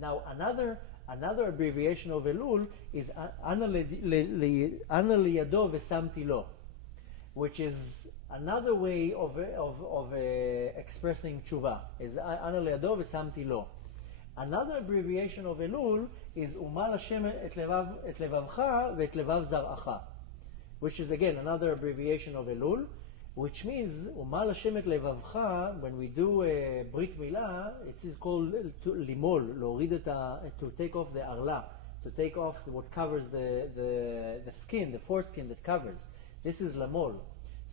Now, another abbreviation of Elul is Ana liyado v'samti lo, which is another way of expressing tshuva, is Ana liyado v'samti lo. Another abbreviation of Elul is Umal Hashem et levavcha ve'et levav zar'acha, which is again another abbreviation of Elul, which means Umal Hashem et levavcha. When we do Brit Milah, it is called to limol, to take off the arla, to take off what covers the skin, the foreskin that covers. This is lamol.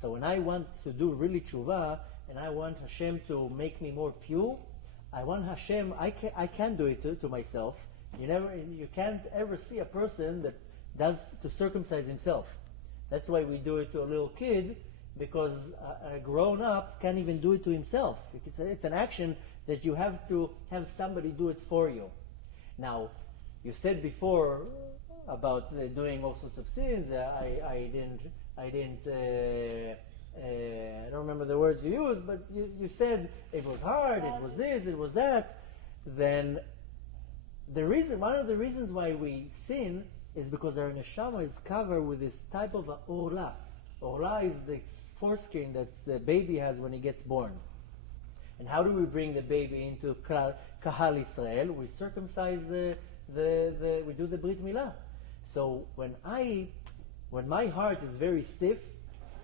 So when I want to do really tshuva, and I want Hashem to make me more pure, I want Hashem. I can't do it to myself. You can't ever see a person that does to circumcise himself. That's why we do it to a little kid, because a grown-up can't even do it to himself. It's an action that you have to have somebody do it for you. Now, you said before about doing all sorts of sins. I don't remember the words you used, but you said it was hard, it was this, it was that. Then one of the reasons why we sin is because our neshama is covered with this type of orla. Orla is the foreskin that the baby has when he gets born. And how do we bring the baby into Kahal Israel? We circumcise we do the Brit Milah. So when my heart is very stiff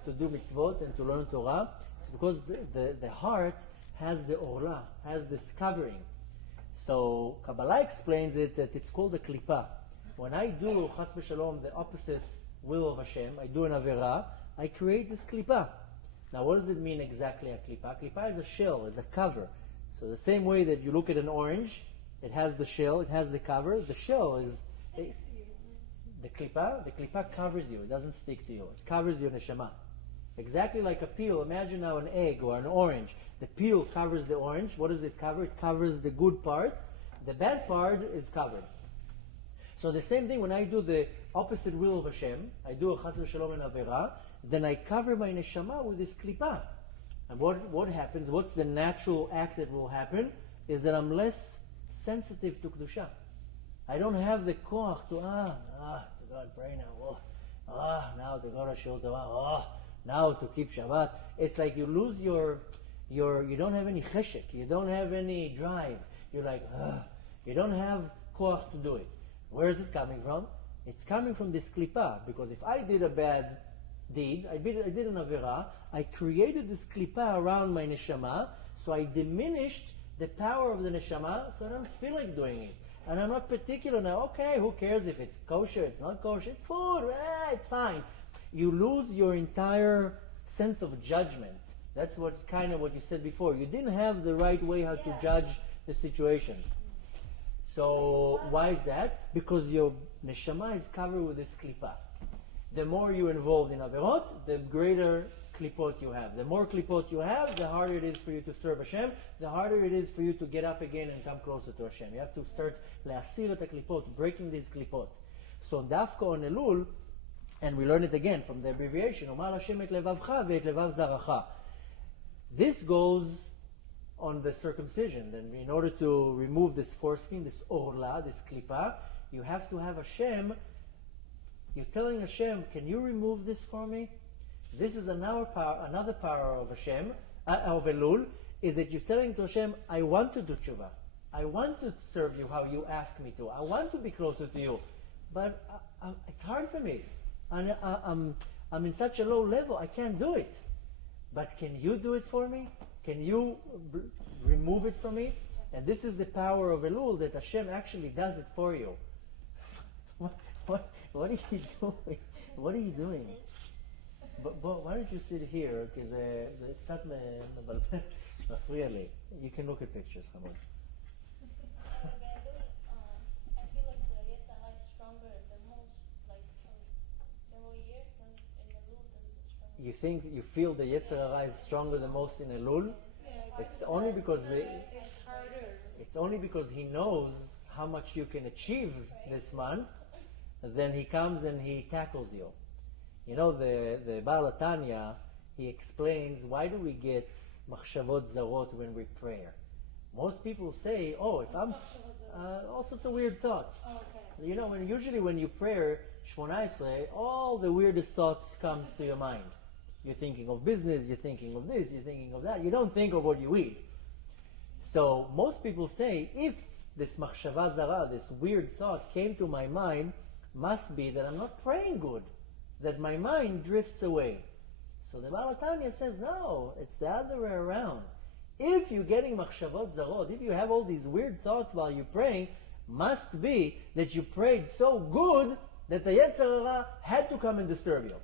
to do mitzvot and to learn Torah, it's because the heart has the orla, has this covering. So Kabbalah explains it that it's called a klipa. When I do chas v'shalom, the opposite will of Hashem, I do an avera, I create this klipa. Now what does it mean exactly, a klipa? Klipa is a shell, is a cover. So the same way that you look at an orange, it has the shell, it has the cover. The shell is the klipa covers you, it doesn't stick to you. It covers your neshama. Exactly like a peel. Imagine now an egg or an orange. The peel covers the orange. What does it cover? It covers the good part. The bad part is covered. So the same thing when I do the opposite will of Hashem, I do a chas v'shalom and avera, then I cover my neshama with this klipa. And what happens? What's the natural act that will happen? Is that I'm less sensitive to kedusha. I don't have the koach to to God pray now. Now to go to shul Torah. Now to keep Shabbat. It's like you lose you don't have any cheshek, you don't have any drive. You're like, you don't have koach to do it. Where is it coming from? It's coming from this klipa, because if I did a bad deed, I did an avera, I created this klipa around my neshama, so I diminished the power of the neshama, so I don't feel like doing it. And I'm not particular now, okay, who cares if it's kosher, it's not kosher, it's food, it's fine. You lose your entire sense of judgment. That's what you said before. You didn't have the right way how to judge the situation. So why is that? Because your neshama is covered with this klipa. The more you're involved in averot, the greater klipot you have. The more klipot you have, the harder it is for you to serve Hashem, the harder it is for you to get up again and come closer to Hashem. You have to start le'asir et klipot, breaking these klipot. So dafka on Elul, and we learn it again from the abbreviation, Umal Hashem et levavcha ve'et levav zaracha. This goes on the circumcision. Then in order to remove this foreskin, this orla, this klipa, you have to have Hashem. You're telling Hashem, can you remove this for me? This is another power of Hashem, of Elul, is that you're telling to Hashem, I want to do tshuva. I want to serve you how you ask me to. I want to be closer to you. But it's hard for me. And I'm in such a low level, I can't do it. But can you do it for me? Can you remove it from me? And this is the power of Elul, that Hashem actually does it for you. What are you doing? What are you doing? But why don't you sit here? Because it's not מפריע לי. You can look at pictures, Hamad. I feel like the Yetzer is stronger the most, like the whole year, in Elul You think you feel the Yetzer is stronger the most in Elul? Yeah, it's only because it's harder. It's only because he knows how much you can achieve this month. Then he comes and he tackles you. You know, the Baal Tanya, he explains, why do we get machshavot zarot when we pray? Most people say, if I'm All sorts of weird thoughts. Oh, okay. You know, usually when you pray Shmona Esrei, all the weirdest thoughts come to your mind. You're thinking of business, you're thinking of this, you're thinking of that. You don't think of what you eat. So most people say, if this machshava zara, this weird thought came to my mind, must be that I'm not praying good, that my mind drifts away. So the Baal HaTanya says, no, it's the other way around. If you're getting machshavot zarot, if you have all these weird thoughts while you're praying, must be that you prayed so good that the Yetzer Hara had to come and disturb you.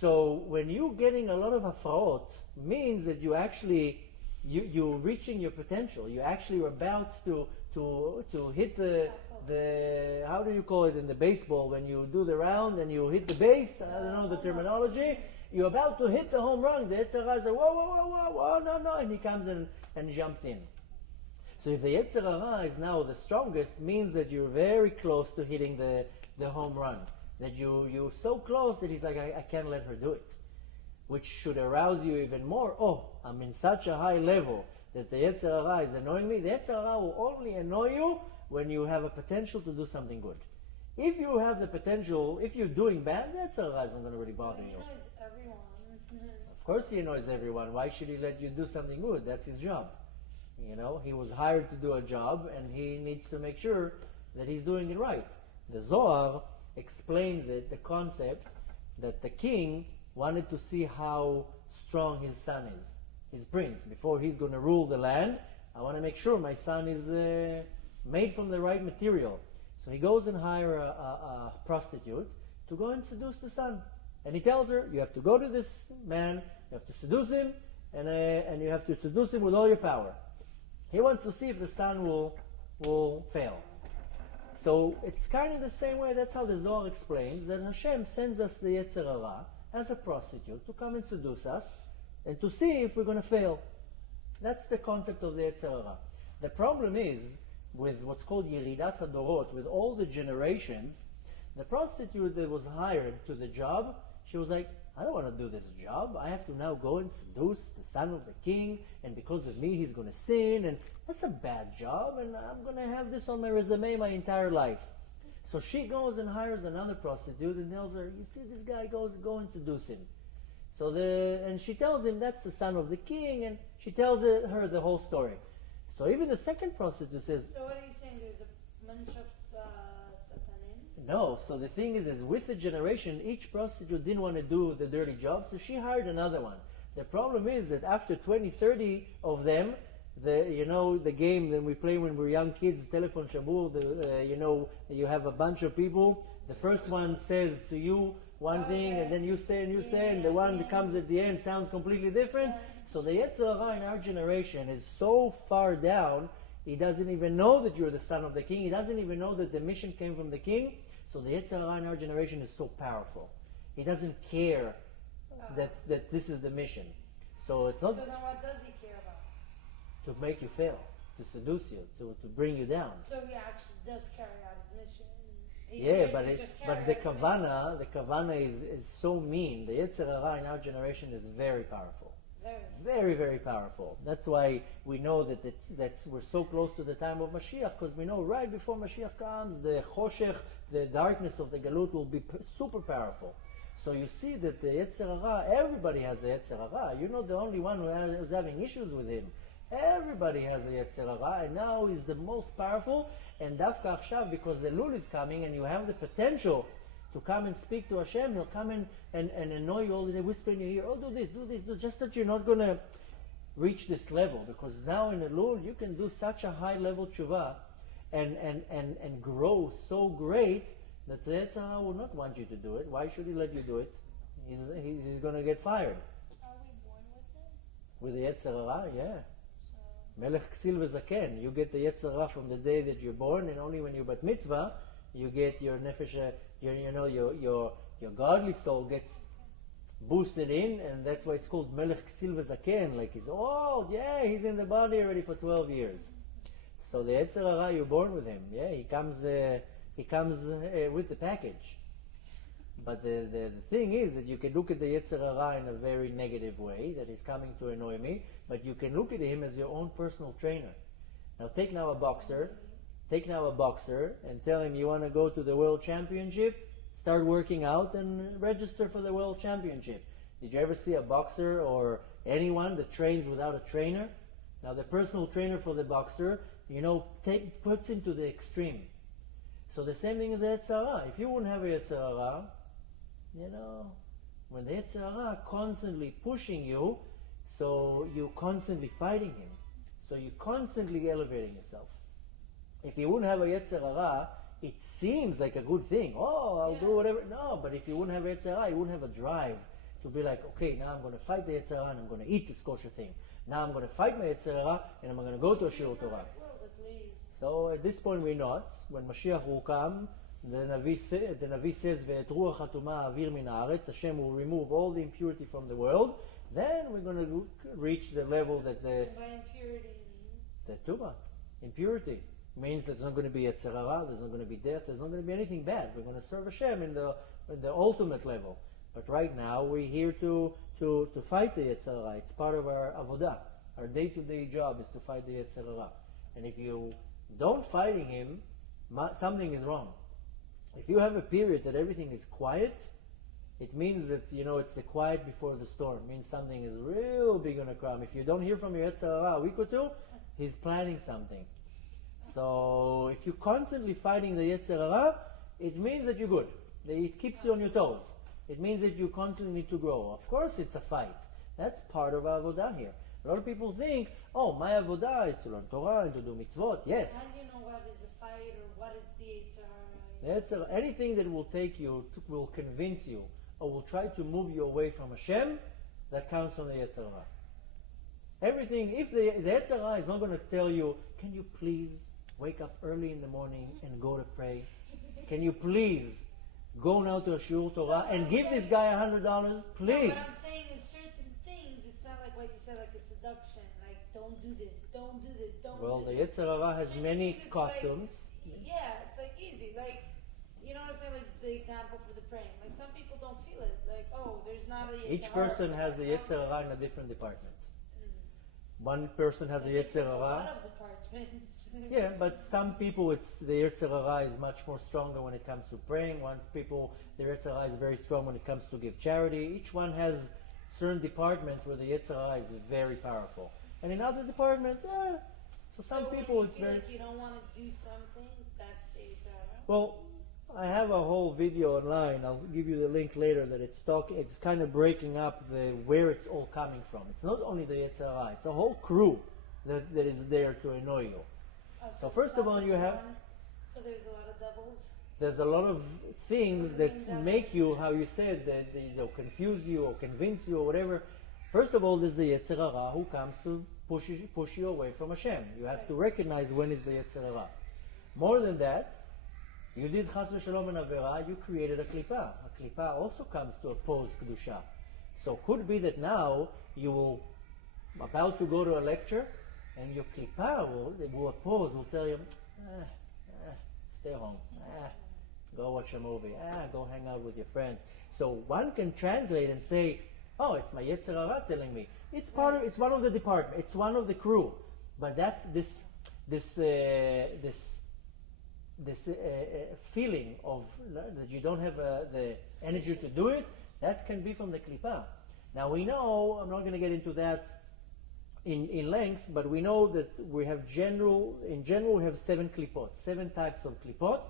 So when you're getting a lot of hafraot, means that you actually you're reaching your potential. You actually are about to hit the how do you call it in the baseball when you do the round and you hit the base? I don't know the terminology. You're about to hit the home run. The Yetzer Hara says, whoa, no, and he comes and jumps in. So if the Yetzer Hara is now the strongest, means that you're very close to hitting the home run. That you're so close that he's like, I can't let her do it. Which should arouse you even more. Oh, I'm in such a high level that the Yetzer Hara is annoying me. The Yetzer Hara will only annoy you when you have a potential to do something good. If you have the potential, if you're doing bad, the Yetzer Hara is not going to really bother you. He knows everyone. Of course he annoys everyone. Why should he let you do something good? That's his job. You know, he was hired to do a job and he needs to make sure that he's doing it right. The Zohar explains it, the concept that the king wanted to see how strong his son is, his prince. Before he's going to rule the land, I want to make sure my son is made from the right material. So he goes and hires a prostitute to go and seduce the son. And he tells her, you have to go to this man, you have to seduce him, and you have to seduce him with all your power. He wants to see if the son will fail. So it's kind of the same way, that's how the Zohar explains, that Hashem sends us the Yetzer Hara as a prostitute to come and seduce us and to see if we're going to fail. That's the concept of the Yetzer Hara. The problem is, with what's called Yeridat HaDorot, with all the generations, the prostitute that was hired to the job, she was like, I don't want to do this job. I have to now go and seduce the son of the king, and because of me he's going to sin, and that's a bad job, and I'm going to have this on my resume my entire life. So she goes and hires another prostitute and tells her, you see this guy, go and seduce him. And she tells him that's the son of the king, and she tells her the whole story. So even the second prostitute says, So what are you saying? There's a bunch of satanim? no. So the thing is with the generation, each prostitute didn't want to do the dirty job, so she hired another one. The problem is that after 20, 30 of them, the game that we play when we're young kids, Telephone Shabur, you have a bunch of people. The first one says to you one thing, and then you say, and the one that comes at the end sounds completely different. So the Yetzer Hara in our generation is so far down, he doesn't even know that you're the son of the king. He doesn't even know that the mission came from the king. So the Yetzer Hara in our generation is so powerful. He doesn't care that this is the mission. So it's not... So then what does he care about? To make you fail, to seduce you, to bring you down. So he actually does carry out his mission. But the kavana is so mean. The Yetzer Hara in our generation is very powerful. Very, very powerful. That's why we know that we're so close to the time of Mashiach, because we know right before Mashiach comes, the choshech, the darkness of the galut will be super powerful. So you see that the Yetzer Hara, everybody has a Yetzer Hara. You're not the only one who's having issues with him. Everybody has a Yetzer Hara, and now he's the most powerful. And Dafka Achshav, because the Elul is coming, and you have the potential to come and speak to Hashem, he'll come and annoy you all the day, whisper in your ear, oh, do this, just that you're not going to reach this level. Because now in Elul, you can do such a high level tshuva and grow so great that the Yetzer Hara will not want you to do it. Why should he let you do it? He's going to get fired. Are we born with it? With the Yetzer Hara, yeah. Melech Ksil V'Zaken. You get the Yetzer Hara from the day that you're born, and only when you're bat mitzvah, you get your nefesh, your godly soul gets boosted in, and that's why it's called Melech Ksil V'Zaken. Like he's old, he's in the body already for 12 years. So the Yetzer Hara, you're born with him. Yeah, he comes with the package. But the thing is that you can look at the Yetzer Hara in a very negative way, that he's coming to annoy me, but you can look at him as your own personal trainer. Now take a boxer, Take now a boxer and tell him you want to go to the world championship, start working out and register for the world championship. Did you ever see a boxer or anyone that trains without a trainer? Now the personal trainer for the boxer, puts him to the extreme. So the same thing as the Yetzer Hara. If you wouldn't have a Yetzer Hara, when the Yetzer Hara constantly pushing you, so you're constantly fighting him. So you're constantly elevating yourself. If you wouldn't have a Yetzer Hara, it seems like a good thing. Oh, I'll do whatever. No, but if you wouldn't have a Yetzer Hara, you wouldn't have a drive to be like, okay, now I'm going to fight the Yetzer Hara and I'm going to eat this kosher thing. Now I'm going to fight my Yetzer Hara and I'm going to go to a Shiur Torah. So at this point we're not. When Mashiach will come, the Navi says, "Ve'et ruach hatuma avir min haaretz," Hashem will remove all the impurity from the world. Then we're going to reach the level that By impurity. The Tumah, impurity, means there's not going to be Yetzer Hara, there's not going to be death, there's not going to be anything bad. We're going to serve Hashem in the ultimate level. But right now we're here to fight the Yetzer Hara. It's part of our avodah. Our day-to-day job is to fight the Yetzer Hara. And if you don't fighting him, something is wrong. If you have a period that everything is quiet, it means that, it's the quiet before the storm. It means something is real big going to come. If you don't hear from your Yetzer Hara a week or two, he's planning something. So if you're constantly fighting the Yetzer Hara, it means that you're good. It keeps you on your toes. It means that you constantly need to grow. Of course it's a fight. That's part of our avodah here. A lot of people think, my avodah is to learn Torah and to do mitzvot. Yes. How do you know what is a fight or what is the Yetzer Hara? Anything that will take you, will convince you, or will try to move you away from Hashem, that comes from the Yetzer Hara. Everything, if the Yetzer Hara is not going to tell you, can you please wake up early in the morning and go to pray? Can you please go now to a Shiur Torah and give this guy $100? Please. No, but I'm saying in certain things, it's not like what you said, like a seduction. Like, don't do this, don't do this, don't Well, do the this. Yetzer Hara has many costumes. It's like easy. Like, you know what I'm saying? Like the example for the praying. Like some people don't feel it. Like, there's not a Yetzer Hara. Each person has the Yetzer Hara in a different department. One person has a Yetzer A Hara. lot of departments. Yeah, but some people, the Yetzer Hara is much more stronger when it comes to praying. One people, the Yetzer Hara is very strong when it comes to give charity. Each one has certain departments where the Yetzer Hara is very powerful. And in other departments, so some people it's very... Like you don't want to do something, that's the Yetzer Hara? Well, I have a whole video online. I'll give you the link later that it's kind of breaking up where it's all coming from. It's not only the Yetzer Hara, it's a whole crew that is there to annoy you. So first of all, you have... So there's a lot of devils? There's a lot of things that make you, how you said, that they'll confuse you or convince you or whatever. First of all, there's the Yetzer Hara who comes to push you away from Hashem. You have to recognize when is the Yetzer Hara. More than that, you did chas v'shalom and avera, you created a klipa. A klipa also comes to oppose kedusha. So could be that now you will about to go to a lecture, and your klipa will oppose, will tell you, stay home, go watch a movie, go hang out with your friends. So one can translate and say, it's my Yetzer Hara telling me. It's one of the department, it's one of the crew. But this feeling of that you don't have the energy to do it, that can be from the klipa. Now we know, I'm not going to get into that in length, but we know that we have in general we have 7 klipot, 7 types of klipot.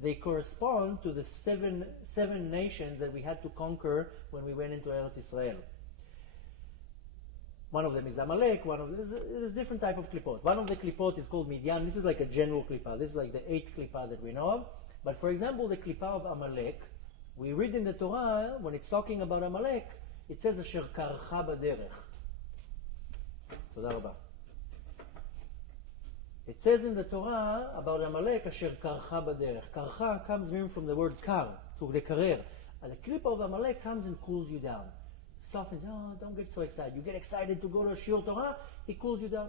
They correspond to the seven nations that we had to conquer when we went into Eretz Israel. One of them is Amalek, there's different type of klipot. One of the klipot is called Midian. This is like a general klipa. This is like the 8th klipa that we know of. But for example, the klipa of Amalek, we read in the Torah, when it's talking about Amalek, it says, Asher karcha baderech. Toda rabba. It says in the Torah about Amalek, Asher karcha baderech. Karcha comes from the word kar, to lekarer. And the klipa of Amalek comes and cools you down. Softens, don't get so excited. You get excited to go to a Shiur Torah, it cools you down.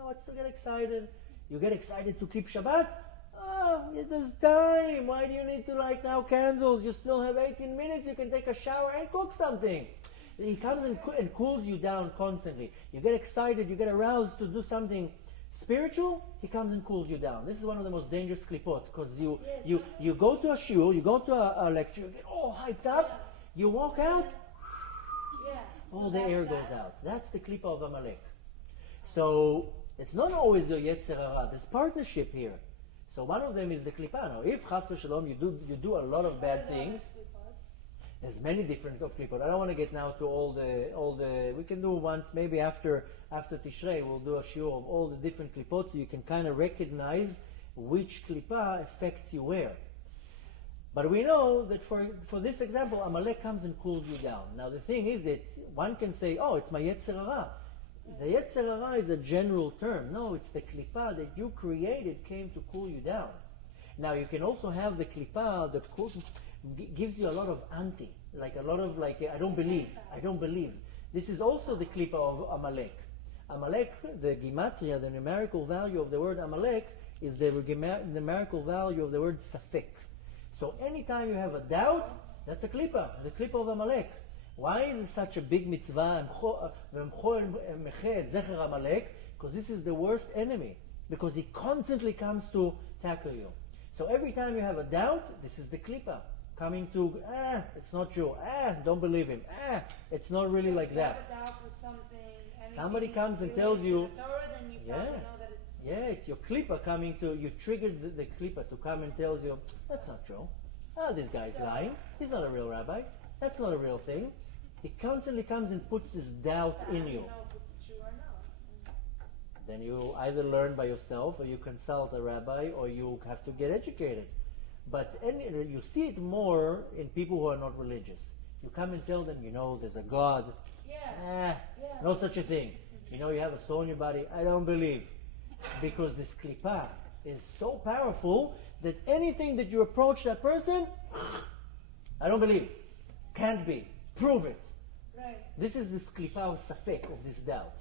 What's to get excited? You get excited to keep Shabbat? There's time. Why do you need to light now candles? You still have 18 minutes. You can take a shower and cook something. He comes and cools you down constantly. You get excited. You get aroused to do something Spiritual, he comes and cools you down. This is one of the most dangerous klipot, because Yes. you go to a shiur, you go to a lecture, you get all hyped up, Yeah. you walk out, Yeah. all So the that's air that. goes out. That's the klipa of Amalek. So it's not always the Yetzer Hara. There's partnership here. So one of them is the klipa. Now, if chas v'shalom you do a lot of bad things, there's many different of klipot. I don't want to get now to all the. We can do once maybe after Tishrei we'll do a shiur of all the different klipot, so you can kind of recognize which klipa affects you where. But we know that for this example, Amalek comes and cools you down. Now the thing is that one can say, oh, it's my Yetzer Hara. The Yetzer Hara is a general term. No, it's the klipa that you created came to cool you down. Now you can also have the klipa that gives you a lot of anti, like a lot of like, I don't believe. This is also the klipa of Amalek. Amalek, the gematria, the numerical value of the word Amalek is the numerical value of the word safek. So anytime you have a doubt, that's a klipa, the klipa of Amalek. Why is it such a big mitzvah? Because this is the worst enemy. Because he constantly comes to tackle you. So every time you have a doubt, this is the klipa coming to, it's not true. Don't believe him. It's not really like that. Somebody comes and tells you, it's your klipa coming to, you triggered the klipa to come and tells you, that's not true. This guy's lying. He's not a real rabbi. That's not a real thing. He constantly comes and puts this doubt in you. Then you either learn by yourself, or you consult a rabbi, or you have to get educated. But you see it more in people who are not religious. You come and tell them, there's a God. No such a thing. You have a soul in your body. I don't believe. Because this klipa is so powerful that anything that you approach that person, I don't believe. Can't be. Prove it. Right. This is this klipa of safek, of this doubt.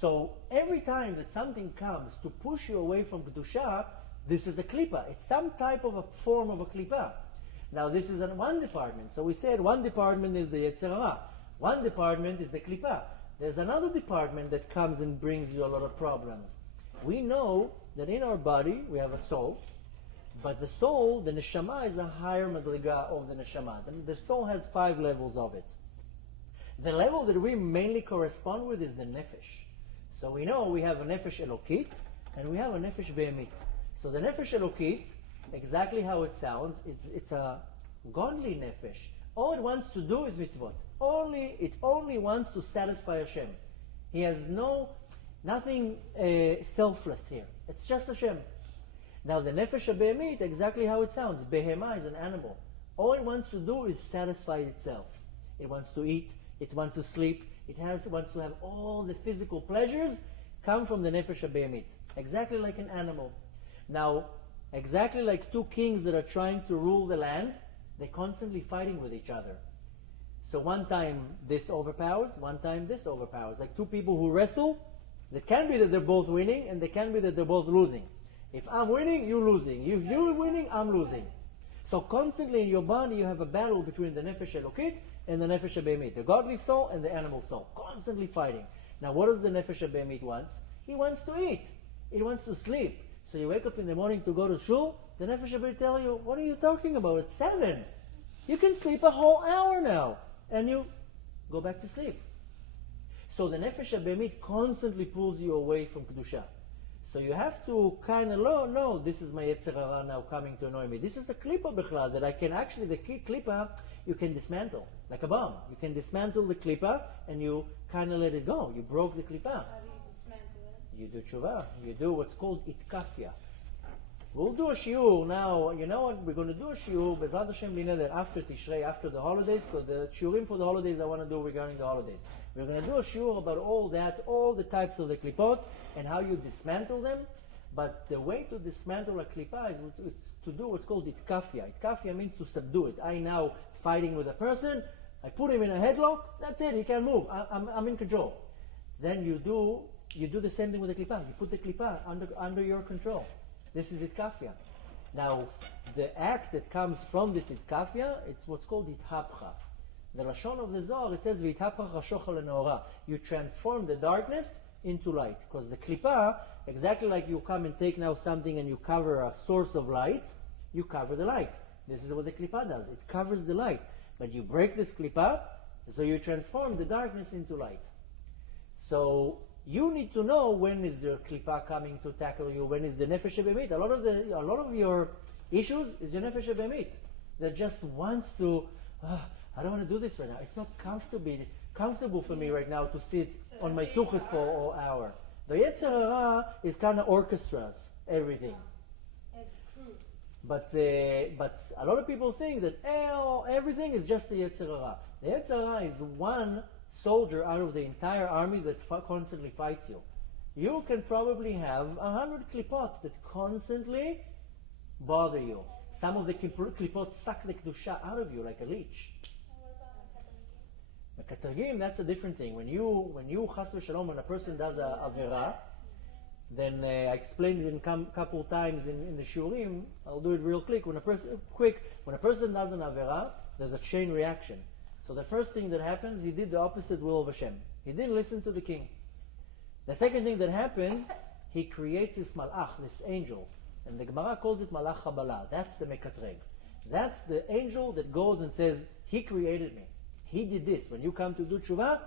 So every time that something comes to push you away from kedusha, this is a klipa. It's some type of a form of a klipa. Now this is in one department. So we said one department is the Yetzer Hara. One department is the klipa. There's another department that comes and brings you a lot of problems. We know that in our body we have a soul, but the soul, the neshama, is a higher madriga of the neshama. The soul has 5 levels of it. The level that we mainly correspond with is the nefesh. So we know we have a nefesh elokit and we have a nefesh behemit. So the nefesh elokit, exactly how it sounds, it's a godly nefesh. All it wants to do is mitzvot. It only wants to satisfy Hashem. He has nothing selfless here. It's just Hashem. Now the nefesh behemit, exactly how it sounds. Behema is an animal. All it wants to do is satisfy itself. It wants to eat. It wants to sleep. It wants to have all the physical pleasures come from the nefesh behemit. Exactly like an animal. Now, exactly like 2 kings that are trying to rule the land, they're constantly fighting with each other. So one time this overpowers, one time this overpowers. Like 2 people who wrestle, it can be that they're both winning, and it can be that they're both losing. If I'm winning, you're losing. If you're winning, I'm losing. So constantly in your body you have a battle between the nefesh elokit and the nefesh behemit, the godly soul and the animal soul, constantly fighting. Now what does the nefesh behemit want? He wants to eat. He wants to sleep. So you wake up in the morning to go to shul, the nefesh behemit tell you, what are you talking about? It's 7. You can sleep a whole hour now. And you go back to sleep. So the nefesh behemit constantly pulls you away from kedusha. So you have to kind of learn, no, this is my Yetzer Hara now coming to annoy me. This is a klipa bichlal that I can actually, the klipa, you can dismantle, like a bomb. You can dismantle the klipa and you kind of let it go. You broke the klipa. How do you dismantle it? You do tshuva. You do what's called itkafia. We'll do a shiur now. You know what? We're going to do a shiur, Bezrat Hashem Lineder, after Tishrei, after the holidays, because the shiurim for the holidays I want to do regarding the holidays. We're going to do a shiur about all that, all the types of the klipot, and how you dismantle them. But the way to dismantle a klipa is to do what's called itkafia. Itkafia means to subdue it. I now fighting with a person, I put him in a headlock, that's it, he can't move, I'm in control. Then you do the same thing with the klipa. You put the klipa under your control. This is itkafia. Now, the act that comes from this itkafia, it's what's called ithapcha. The Lashon of the Zohar, it says, v'ithapcha chashocha le'nohara. You transform the darkness into light. Because the klipa, exactly like you come and take now something and you cover a source of light, you cover the light. This is what the klipa does. It covers the light. But you break this klipa, so you transform the darkness into light. So you need to know when is the klipa coming to tackle you, when is the nefesh habehemit. A lot of your issues is the nefesh habehemit that just wants to, I don't want to do this right now. It's not comfortable for me right now to sit on my tuchus for an hour. The Yetzer Hara is kind of orchestras everything. But a lot of people think that everything is just the Yetzer Hara. The Yetzer Hara is one soldier out of the entire army that constantly fights you. You can probably have 100 klipot that constantly bother you. Some of the klipot suck the kedusha out of you like a leech. The katargim, that's a different thing. When you chas v'shalom, when a person does a avera, then I explained it in couple times in the shurim. I'll do it real quick. When a person does an avera, there's a chain reaction. So the first thing that happens, he did the opposite will of Hashem. He didn't listen to the king. The second thing that happens, he creates this malach, this angel. And the Gemara calls it malach Kabbalah. That's the mekatreg. That's the angel that goes and says, he created me. He did this. When you come to do tshuva,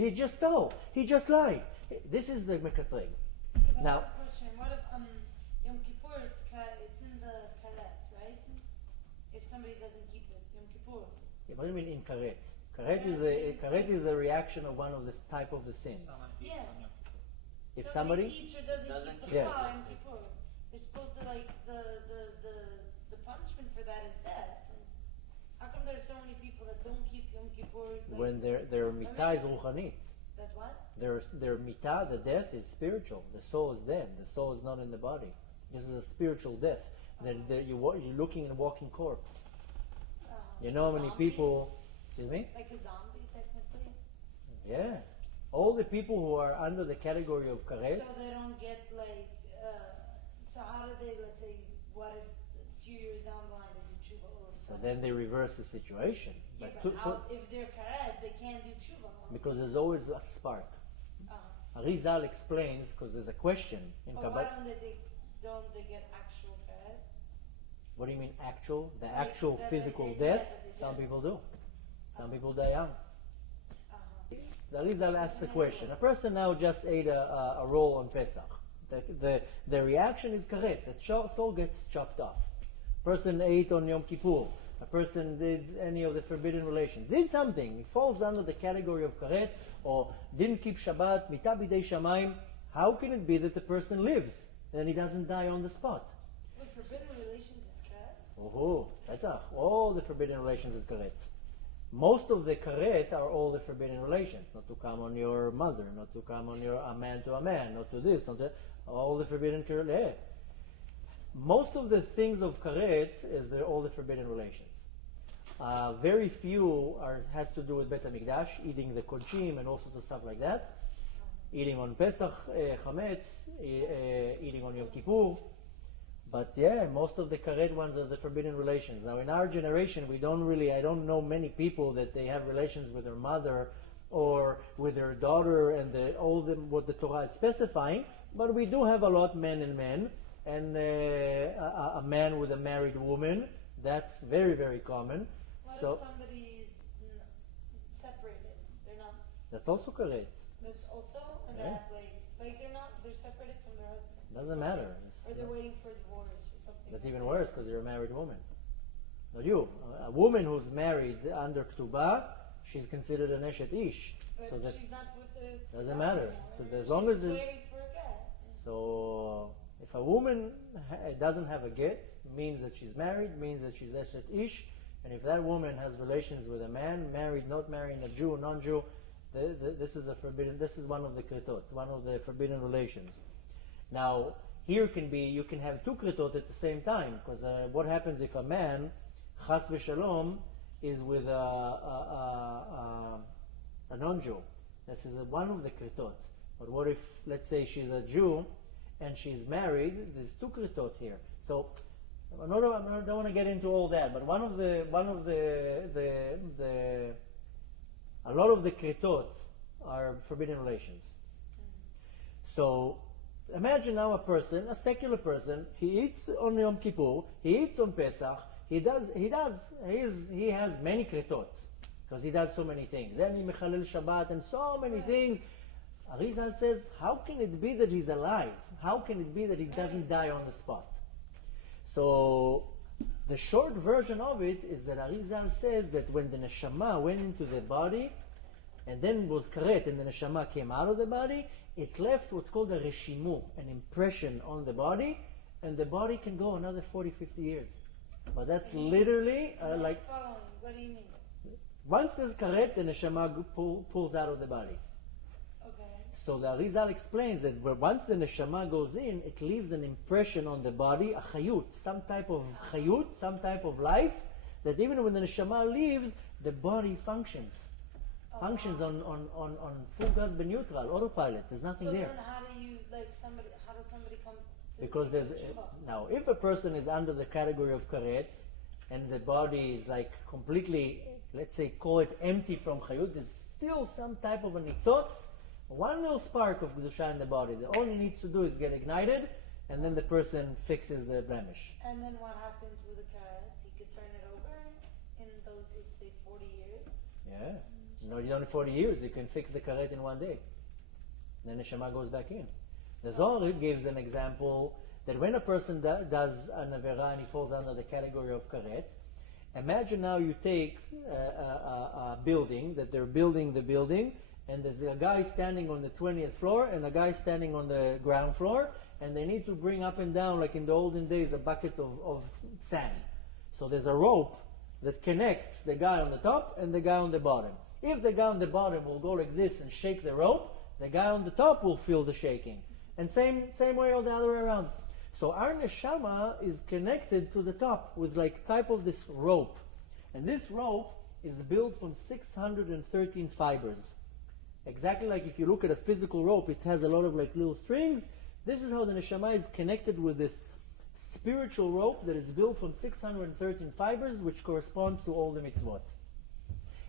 he just stole. He just lied. This is the mekatreg. Now, question. What if Yom Kippur, it's in the karet, right? If somebody doesn't keep it, Yom Kippur. Yeah, what do you mean in karet? Karet is a reaction of one of the type of the sins. Yeah. If so somebody eats or doesn't keep the Yom Kippur, they're supposed to the punishment for that is death. How come there's so many people that don't keep Yom Kippur? When their mitah is ruchanit. That what? Their mitah, the death, is spiritual. The soul is dead. The soul is not in the body. This is a spiritual death. You're looking at a walking corpse. You know how many people... Excuse me? Like a zombie, technically? Yeah. All the people who are under the category of karet... So they don't get so how do they, let's say, what if a few years down the line they do tshuva or something? So then they reverse the situation. Yeah, but if they're karet, they can't do tshuva. Because there's always a spark. Arizal explains, because there's a question in Kabbalah. Why don't they get actual karet? What do you mean actual? The actual physical death? Some people do. Some people die young. The Arizal asks a question. A person now just ate a roll on Pesach. The reaction is karet. The soul gets chopped off. Person ate on Yom Kippur. A person did any of the forbidden relations. Did something. He falls under the category of karet or didn't keep Shabbat, mitah bidei shamayim. How can it be that the person lives and he doesn't die on the spot? Wait, forbidden relations is karet? Oh, betach. All the forbidden relations is karet. Most of the karet are all the forbidden relations. Not to come on your mother, not to come on a man to a man, not to this, not to all the forbidden karet. Most of the things of karet is all the forbidden relations. Very few has to do with Bet HaMikdash, eating the konchim and all sorts of stuff like that. Eating on Pesach, chametz, eating on Yom Kippur. But yeah, most of the karet ones are the forbidden relations. Now in our generation, I don't know many people that they have relations with their mother or with their daughter and what the Torah is specifying. But we do have a lot men and men. And a man with a married woman, that's very, very common. What So if somebody is separated? They're not. that's also correct. That's also, and they Yeah. have they're separated from their husband. Doesn't matter. Or they're waiting for divorce or something. That's even worse because you're a married woman. Not you. A woman who's married under Ktubah, she's considered an Eshet Ish. But So that she's not with the. doesn't matter. So as long as she's waiting for a guy. so if a woman doesn't have a get, means that she's married, means that she's Eshet Ish. And if that woman has relations with a man, married, not married, a Jew, non-Jew, this is a forbidden. This is one of the kretot, one of the forbidden relations. Now, here you can have two kretot at the same time, because what happens if a man, chas v'shalom, is with a non-Jew? This is one of the kretot. But what if, let's say, she's a Jew and she's married? There's two kretot here. So I don't want to get into all that, but a lot of the kretot are forbidden relations. So imagine now a person, a secular person, he eats on Yom Kippur, he eats on Pesach, he has many kretot, because he does so many things. Then he mechalel Shabbat and so many things. Arizal says, how can it be that he's alive? How can it be that he doesn't die on the spot? So the short version of it is that Arizal says that when the neshama went into the body, and then was karet, and the neshama came out of the body, it left what's called a reshimu, an impression on the body, and the body can go another 40, 50 years. But that's literally like... Following. What do you mean? Once there's karet, the neshama pulls out of the body. Okay. So the Arizal explains that once the neshama goes in, it leaves an impression on the body, a chayut, some type of chayut, some type of life, that even when the neshama leaves, the body functions. Functions on full gas neutral, autopilot. There's nothing there. So then how does somebody come to Because there's... Now, if a person is under the category of karet, and the body is like completely, let's say, call it empty from chayut, there's still some type of a nitzotz, one little spark of kedusha in the body. The all he needs to do is get ignited, and then the person fixes the blemish. And then what happens with the carrot? He could turn it over in those, let's say, 40 years? Yeah. No, you don't need 40 years. You can fix the karet in one day. Then the neshama goes back in. The Zohar gives an example that when a person does an avera and he falls under the category of karet, imagine now you take a building, that they're building the building, and there's a guy standing on the 20th floor and a guy standing on the ground floor, and they need to bring up and down, like in the olden days, a bucket of sand. So there's a rope that connects the guy on the top and the guy on the bottom. If the guy on the bottom will go like this and shake the rope, the guy on the top will feel the shaking. And same way or the other way around. So our neshama is connected to the top with like type of this rope. And this rope is built from 613 fibers. Exactly like if you look at a physical rope, it has a lot of like little strings. This is how the neshama is connected with this spiritual rope that is built from 613 fibers, which corresponds to all the mitzvot.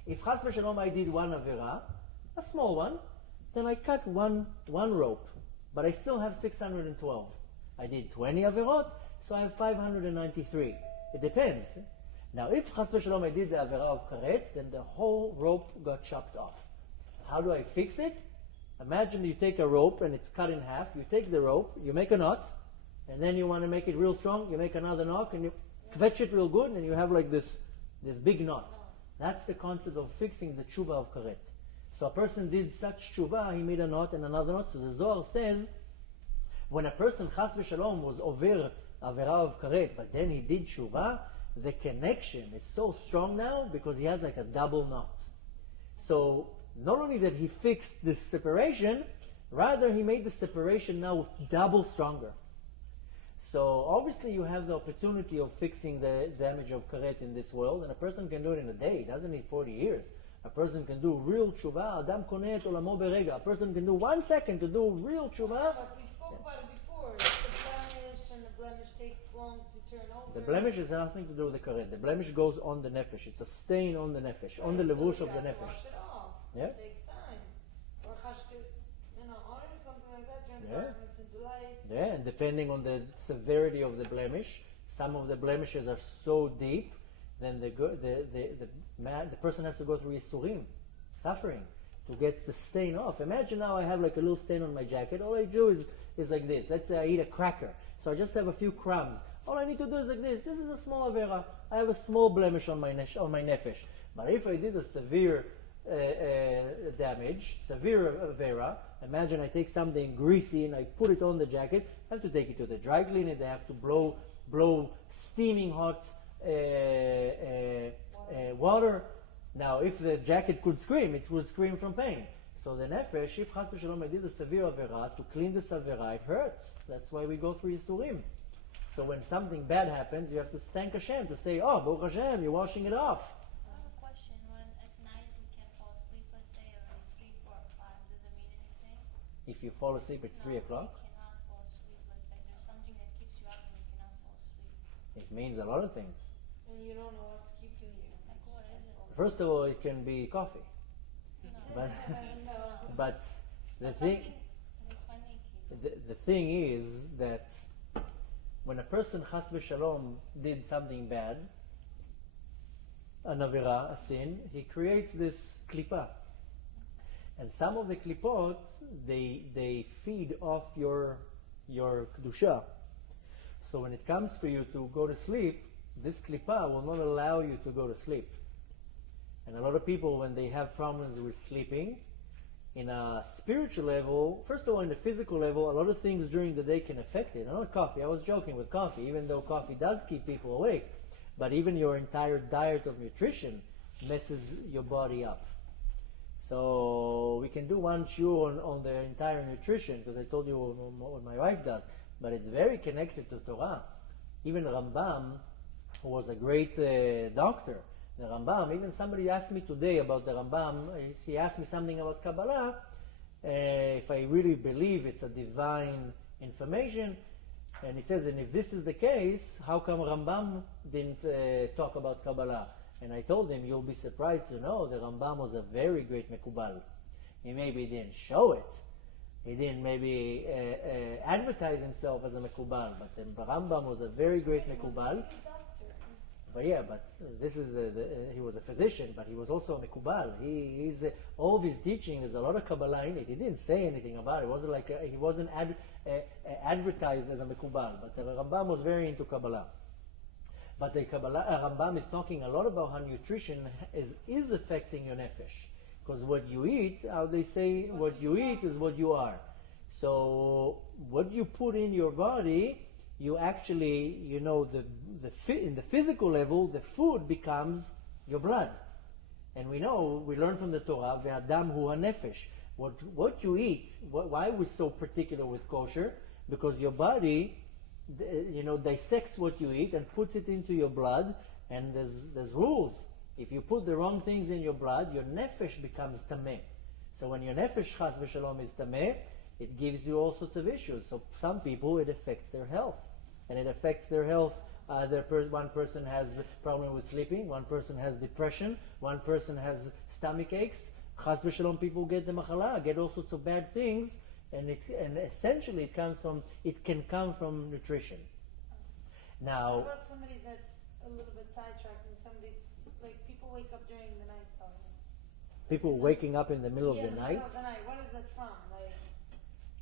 If chas v'shalom I did one avera, a small one, then I cut one rope, but I still have 612. I did 20 averot, so I have 593. It depends. Now, if chas v'shalom I did the avera of karet, then the whole rope got chopped off. How do I fix it? Imagine you take a rope and it's cut in half. You take the rope, you make a knot, and then you want to make it real strong. You make another knot and you kvetch it real good, and you have like this big knot. That's the concept of fixing the tshuva of karet. So a person did such tshuva, he made a knot and another knot. So the Zohar says, when a person chas v'shalom was over avera of karet, but then he did tshuva, the connection is so strong now because he has like a double knot. So not only that he fixed this separation, rather he made the separation now double stronger. So obviously you have the opportunity of fixing the damage of karet in this world, and a person can do it in a day. It doesn't need 40 years. A person can do real tshuva. Adam koneh et olamo berega. A person can do 1 second to do real tshuva. But we spoke about it before. It's the blemish, and the blemish takes long to turn over. The blemish has nothing to do with the karet. The blemish goes on the nefesh. It's a stain on the nefesh, on the levush of the nefesh. Wash it off. Yeah. It takes time. Or chashke, oil, something like that, turn Yeah. darkness into light. Yeah, and depending on the severity of the blemish, some of the blemishes are so deep, then the person has to go through yisurim, suffering, to get the stain off. Imagine now I have like a little stain on my jacket. All I do is like this. Let's say I eat a cracker, so I just have a few crumbs. All I need to do is like this. This is a small avera. I have a small blemish on my nefesh. But if I did a severe damage, severe avera, imagine I take something greasy and I put it on the jacket. I have to take it to the dry cleaner. They have to blow steaming hot water. Now, if the jacket could scream, it would scream from pain. So the nefesh, if chas v'shalom I did a severe avera, to clean this avera, it hurts. That's why we go through yisurim. So when something bad happens, you have to thank Hashem, to say, oh, Baruch Hashem, you're washing it off. I have a question. When at night we can't fall asleep, let's say around 3, 4, 5, does it mean anything? If you fall asleep at 3 o'clock, You cannot fall asleep, let's say there's something that keeps you up and you cannot fall asleep. it means a lot of things. And you don't know what's keeping you. Like what is it? First of all, it can be coffee. No. But, No. but the thing, Something like panicky. the thing is that when a person chas v'shalom did something bad, an avera, a sin, he creates this klipa. And some of the klipot, they feed off your kedusha. So when it comes for you to go to sleep, this klipa will not allow you to go to sleep. And a lot of people, when they have problems with sleeping, in a spiritual level, first of all, in the physical level, a lot of things during the day can affect it. Not coffee. I was joking with coffee, even though coffee does keep people awake. But even your entire diet of nutrition messes your body up. So we can do one shiur on the entire nutrition, because I told you what my wife does. But it's very connected to Torah. Even Rambam, who was a great doctor, the Rambam, even somebody asked me today about the Rambam, he asked me something about Kabbalah, if I really believe it's a divine information, and he says, and if this is the case, how come Rambam didn't talk about Kabbalah? And I told him, you'll be surprised to know the Rambam was a very great Mekubal. He maybe didn't show it, he didn't maybe advertise himself as a Mekubal, but the Rambam was a very great Mekubal. But yeah, but this is he was a physician, but he was also a Mekubal. He's all of his teaching, there's a lot of Kabbalah in it. He didn't say anything about it. It wasn't like he wasn't advertised as a Mekubal. But the Rambam was very into Kabbalah. But the Rambam is talking a lot about how nutrition is affecting your nefesh. Because what you eat, how they say, what you eat is what you are. So what you put in your body, you actually, in the physical level, the food becomes your blood. And we learn from the Torah, ve'adam hu hanefesh. What you eat, why we're so particular with kosher? Because your body, dissects what you eat and puts it into your blood, and there's rules. If you put the wrong things in your blood, your nefesh becomes tameh. So when your nefesh chas v'shalom is tameh, it gives you all sorts of issues. So some people, it affects their health. And it affects their health. One person has problem with sleeping, one person has depression, one person has stomach aches. Chas v'shalom, people get the machala, get all sorts of bad things, and essentially it can come from nutrition. Now, what about somebody that's a little bit sidetracked, and somebody, like people wake up during the night time? People waking up in the middle of the night? Middle of the night. What is that from? Like,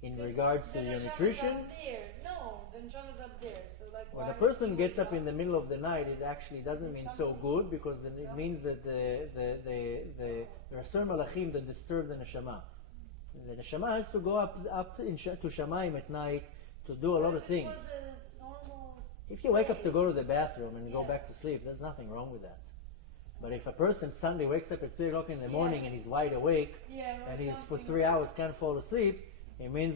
in regards to your nutrition? Up there. No, the neshama's up there. So like, when a person gets up in the middle of the night, it actually doesn't mean so good, because then it means that there are certain malachim that disturb the neshama. The neshama has to go up to Shamayim at night to do a lot of things. If you wake up to go to the bathroom and go back to sleep, there's nothing wrong with that. But if a person Sunday wakes up at 3 o'clock in the morning and he's wide awake, and he's for 3 hours can't fall asleep, it means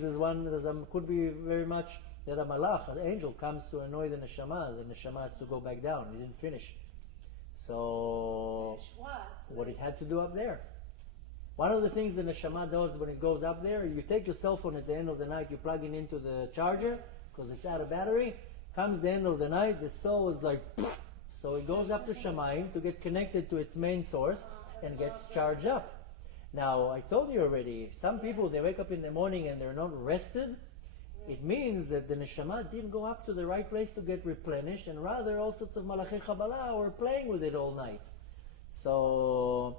could be very much that a malach, an angel, comes to annoy the neshama. The neshama has to go back down. He didn't finish. So, what it had to do up there? One of the things the neshama does when it goes up there, you take your cell phone at the end of the night, you plug it into the charger, because it's out of battery. Comes the end of the night, the soul is like, so it goes up to Shamayim to get connected to its main source and gets charged up. Now, I told you already, some people, they wake up in the morning and they're not rested. It means that the neshama didn't go up to the right place to get replenished, and rather all sorts of malachei Kabbalah were playing with it all night. So,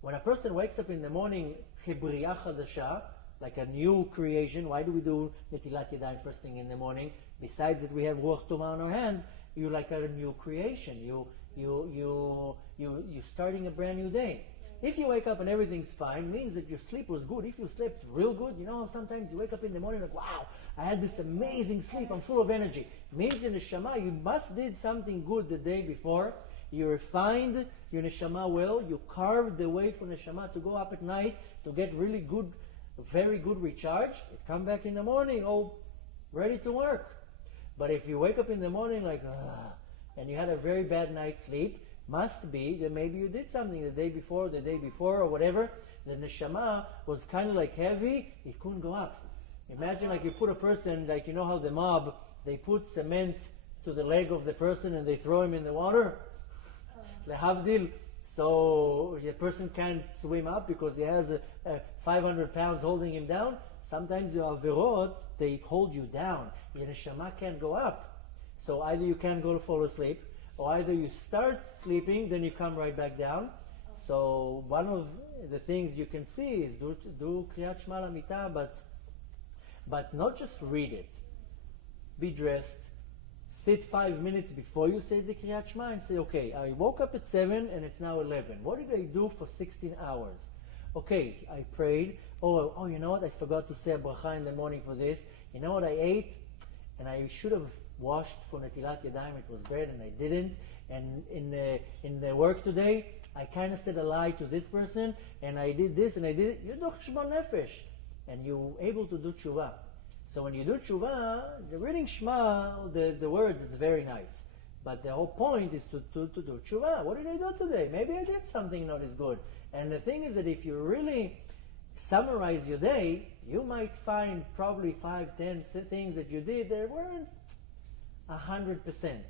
when a person wakes up in the morning, chibriya chadasha, like a new creation, why do we do netilat yadayim first thing in the morning? Besides that we have ruach tumah on our hands, you're like a new creation. You're starting a brand new day. If you wake up and everything's fine, means that your sleep was good. If you slept real good, sometimes you wake up in the morning like, wow, I had this amazing sleep, I'm full of energy. Means in the neshama, you must did something good the day before. You refined your neshama well. You carved the way for neshama to go up at night to get really good, very good recharge. You come back in the morning, all ready to work. But if you wake up in the morning like, and you had a very bad night's sleep, must be that maybe you did something the day before, or whatever. The neshama was kind of like heavy, it couldn't go up. Imagine like you put a person, like how the mob, they put cement to the leg of the person and they throw him in the water. Lehavdil. So the person can't swim up because he has 500 pounds holding him down. sometimes your averot, they hold you down. Your neshama can't go up. So either you can't go to fall asleep, or either you start sleeping, then you come right back down. So one of the things you can see is do Kriyat Shema Lamita, but not just read it. Be dressed, sit 5 minutes before you say the Kriyat Shema and say, okay, I woke up at 7 and it's now 11. What did I do for 16 hours? Okay, I prayed. Oh, you know what? I forgot to say a bracha in the morning for this. You know what? I ate and I should have washed for Netilat Yadayim. It was bad and I didn't. And in the work today, I kind of said a lie to this person and I did this and I did it. You do Cheshbon Nefesh. And you're able to do tshuva. So when you do tshuva, the reading Shema, the words is very nice. But the whole point is to do tshuva. What did I do today? Maybe I did something not as good. And the thing is that if you really summarize your day, you might find probably 5, 10 things that you did that weren't 100%.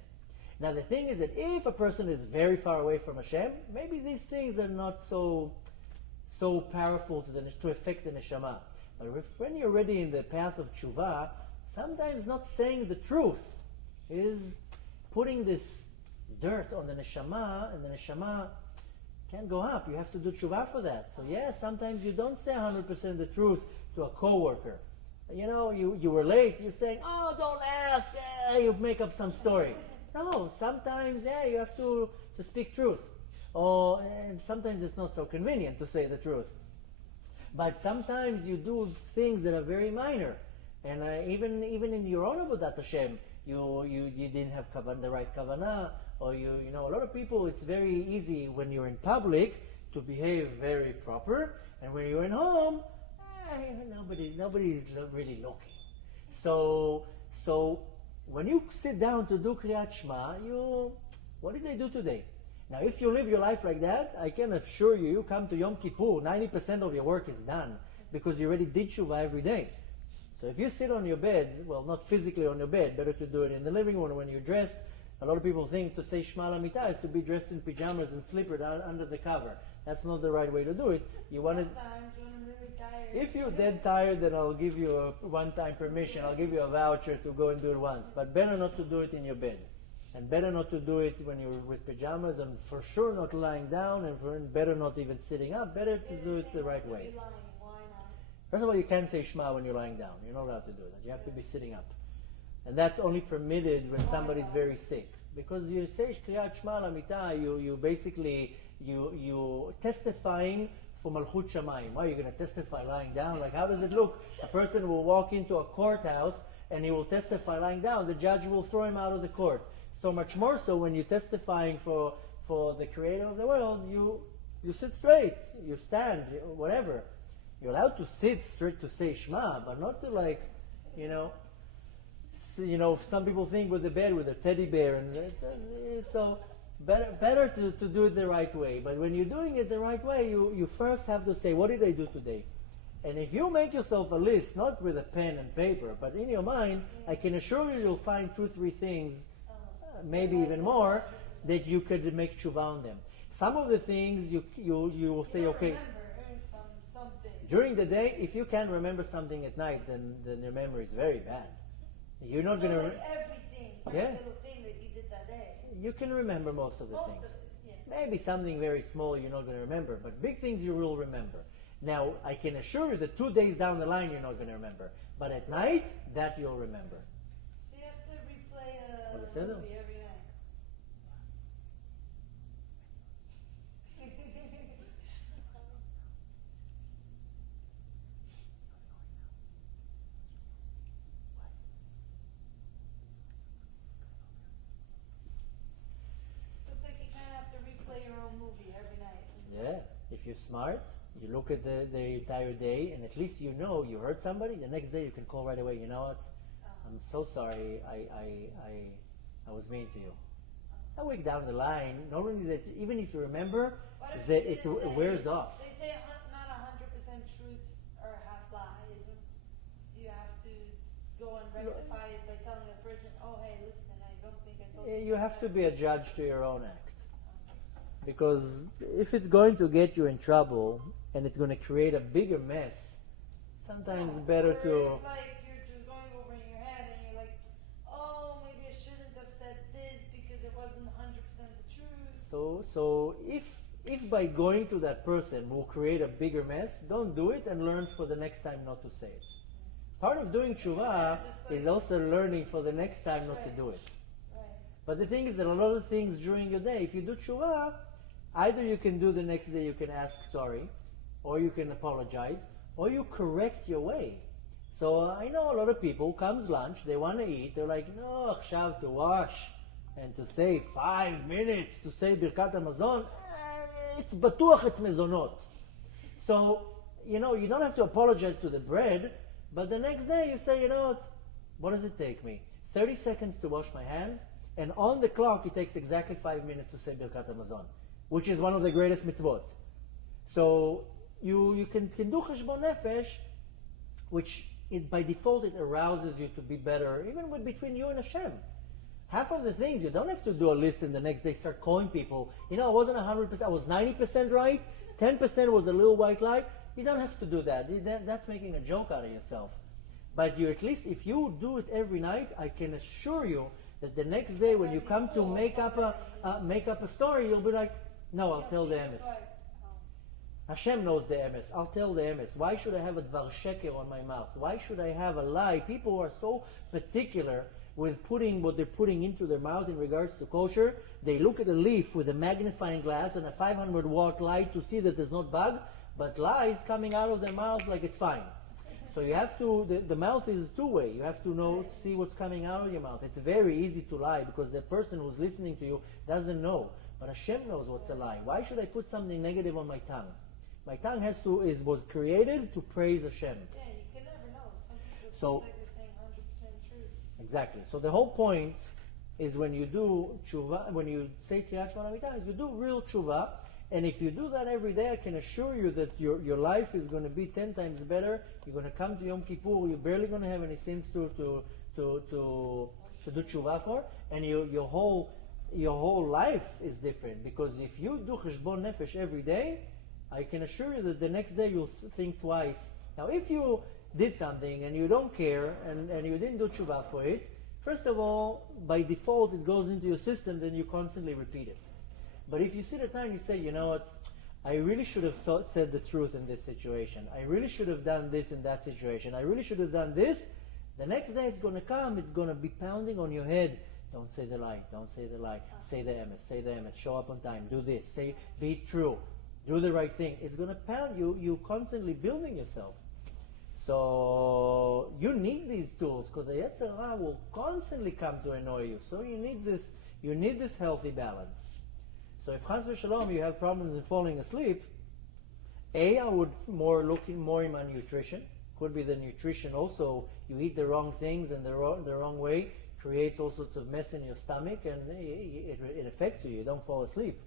Now the thing is that if a person is very far away from Hashem, maybe these things are not so powerful to affect the neshama. But when you're already in the path of tshuva, sometimes not saying the truth is putting this dirt on the neshama, and the neshama can't go up. You have to do tshuva for that. So yes, sometimes you don't say 100% the truth to a coworker. You know, you were late, you're saying, oh, don't ask, you make up some story. No, sometimes, you have to speak truth. And sometimes it's not so convenient to say the truth. But sometimes you do things that are very minor. And even in your own Avodat Hashem, you didn't have the right kavanah, or you know, a lot of people, it's very easy when you're in public to behave very proper, and when you're in home, nobody's really looking. So when you sit down to do Kriyat Shema, what did I do today? Now, if you live your life like that, I can assure you, you come to Yom Kippur, 90% of your work is done, because you already did Shuvah every day. So if you sit on your bed, well, not physically on your bed, better to do it in the living room when you're dressed. A lot of people think to say Shema Lamita is to be dressed in pajamas and slippers under the cover. That's not the right way to do it. Sometimes when I'm really tired. If you're dead tired, then I'll give you a one-time permission. I'll give you a voucher to go and do it once. But better not to do it in your bed. And better not to do it when you're with pajamas, and for sure not lying down, and better not even sitting up. Better to do it the right way. First of all, you can't say Shema when you're lying down. You're not allowed to do that. You have to be sitting up. And that's only permitted when somebody's very sick. Because you say Kriyat Shema Lamita, you basically, you testifying for Malchut Shamayim. Why are you going to testify lying down? Like, how does it look? A person will walk into a courthouse and he will testify lying down. The judge will throw him out of the court. So much more so when you're testifying for the creator of the world, you sit straight, you stand, whatever. You're allowed to sit straight to say Shema, but not to some people think with the bed, with a teddy bear, and so better to do it the right way. But when you're doing it the right way, you first have to say, what did I do today? And if you make yourself a list, not with a pen and paper, but in your mind, I can assure you'll find 2-3 things, maybe even more, that you could make tshuva on them. Some of the things you will say, okay, during the day, if you can't remember something at night, then your memory is very bad. You're not going to everything, little thing that you did that day. You can remember most of the things. Of it, yeah. Maybe something very small you're not going to remember, but big things you will remember. Now, I can assure you that 2 days down the line you're not going to remember, but at night, that you'll remember. So you have to replay a What is movie it? every night. It's like you kind of have to replay your own movie every night. Yeah, if you're smart, you look at the entire day, and at least you know you hurt somebody. The next day you can call right away. You know what? I'm so sorry. I was mean to you. A week down the line, not only that, even if you remember, that it wears off. They say not 100% truths are half lies. You have to go and rectify it by telling the person, oh, hey, listen, I don't think I told you. You have to be a judge to your own act. Because if it's going to get you in trouble and it's going to create a bigger mess, sometimes better to... It's like you're just going over in your head and you're like, oh, maybe I shouldn't have said this because it wasn't 100% the truth. So if by going to that person will create a bigger mess, don't do it and learn for the next time not to say it. Part of doing tshuva is also learning for the next time not to do it. Right. But the thing is that a lot of things during your day, if you do tshuva, either you can do the next day, you can ask sorry, or you can apologize, or you correct your way. So I know a lot of people, comes lunch, they want to eat, they're like, no, עכשיו to wash, and to say 5 minutes to say Birkat HaMazon, it's batuach it's mezonot. So, you don't have to apologize to the bread, but the next day you say, what does it take me? 30 seconds to wash my hands, and on the clock it takes exactly 5 minutes to say Birkat HaMazon, which is one of the greatest mitzvot. So you can do cheshbon nefesh, which by default it arouses you to be better, even between you and Hashem. Half of the things, you don't have to do a list and the next day start calling people. I wasn't 100%, I was 90% right, 10% was a little white lie. You don't have to do that. That's making a joke out of yourself. But you at least, if you do it every night, I can assure you that the next day when you come to make up a story, you'll be like, no, I'll tell the emes. Hashem knows the emes. I'll tell the emes. Why should I have a dvar sheker on my mouth? Why should I have a lie? People are so particular with putting what they're putting into their mouth in regards to kosher. They look at a leaf with a magnifying glass and a 500-watt light to see that there's not bug, but lies coming out of their mouth like it's fine. So you have to, the mouth is two-way. You have to see what's coming out of your mouth. It's very easy to lie because the person who's listening to you doesn't know. But Hashem knows what's a lie. Why should I put something negative on my tongue? My tongue was created to praise Hashem. Yeah, you can never know. Some people So, think they're saying 100% truth. Exactly. So the whole point is when you do tshuva, when you say Kriyat Shema Amidah, is you do real tshuva, and if you do that every day, I can assure you that your life is going to be 10 times better. You're going to come to Yom Kippur, you're barely going to have any sins to do tshuva for, and your whole life is different. Because if you do cheshbon nefesh every day, I can assure you that the next day you'll think twice. Now, if you did something and you don't care and you didn't do tshuva for it, first of all, by default it goes into your system, then you constantly repeat it. But if you sit at time and you say, you know what, I really should have said the truth in this situation. I really should have done this in that situation. I really should have done this. The next day it's going to come, it's going to be pounding on your head. Don't say the lie, don't say the lie. Say the emes, show up on time, do this, be true. Do the right thing. It's going to pound you. You're constantly building yourself. So you need these tools because the Yetzer will constantly come to annoy you. So you need this healthy balance. So if chas v'shalom you have problems in falling asleep, I would look more in my nutrition. Could be the nutrition also. You eat the wrong things and the wrong way creates all sorts of mess in your stomach and it affects you. You don't fall asleep.